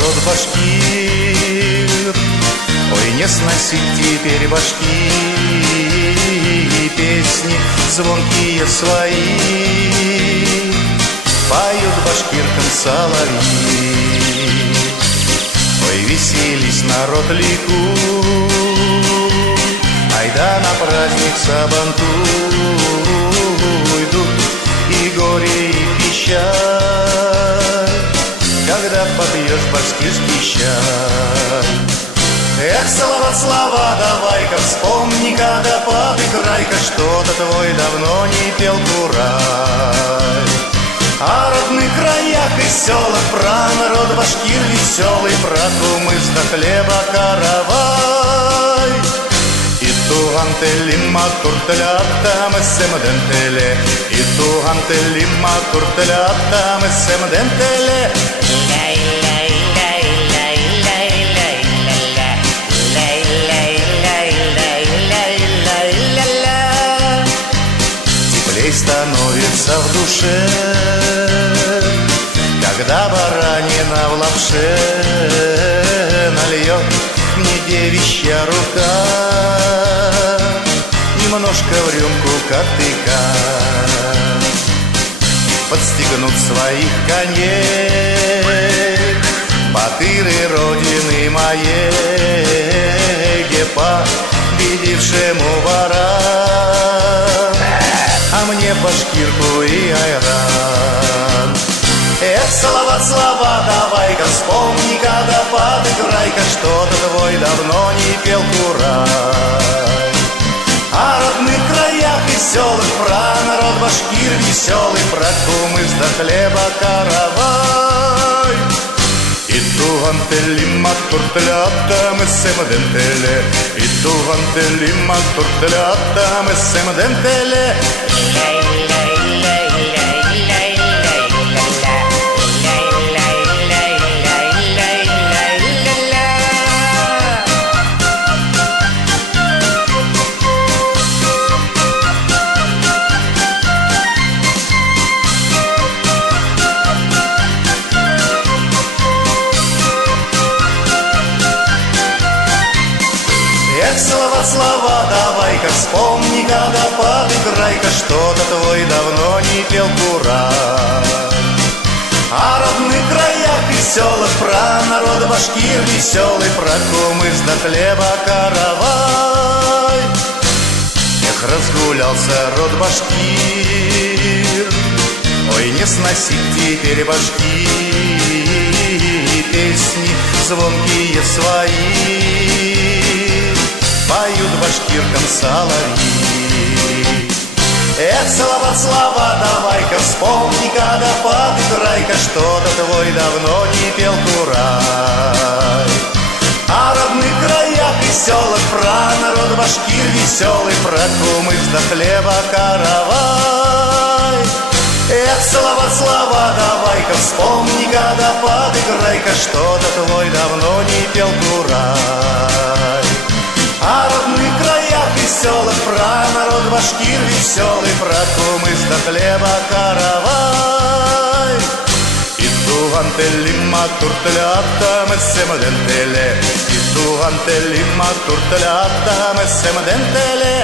род башкир. Ой, не сносить теперь башки и песни звонкие свои, поют башкиркам соловьи. Ой, веселись, народ, ликуй, айда на праздник сабантуй, идут и горе, и печаль, когда попьешь башкирский чай. Эх, Салават, слава, давай-ка вспомни, когда подыграй-ка, что-то твой давно не пел курай. О родных краях и селах, про народ башкир веселый, про кумыс до хлеба каравай. И туган-телима туртелята месемдентеле, и туган-телима туртелята месемдентеле. Теплей становится в душе, когда баранина в лапше нальет мне девичья рука немножко в рюмку котыка. Подстегнут своих коней батыры родины моей, где победившему вора, а мне башкирку и айран. Эх, Салават, слава, давай-ка вспомни, когда подыграй-ка, что-то твой давно не пел курай. О родных краях и селах, про народ башкир веселый, про кумыс до хлеба каравай. И туган-телима туртелята месемдентеле, и туган-телима туртелята месемдентеле. Эх, Салават, слава, давай-ка вспомни, когда подыграй-ка, что-то твой давно не пел курай. О родных краях и селах, про народ башкир веселый, про кумыс до хлеба каравай. Эх, разгулялся род башкир, ой, не сносить теперь башки и песни звонкие свои, поют башкиркам соловьи. Эх, Салават, слава, давай-ка вспомни, когда подыграй-ка, что-то твой давно не пел курай. О родных краях и селах, про народ башкир веселый, про кумыс до хлеба каравай. Эх, Салават, слава, давай-ка вспомни, когда подыграй-ка, что-то твой давно не пел курай. О родных краях и селах, про народ башкир веселый, про кумыс до хлеба каравай. И туган-телима туртелята месемдентеле, и туган-телима туртелята месемдентеле.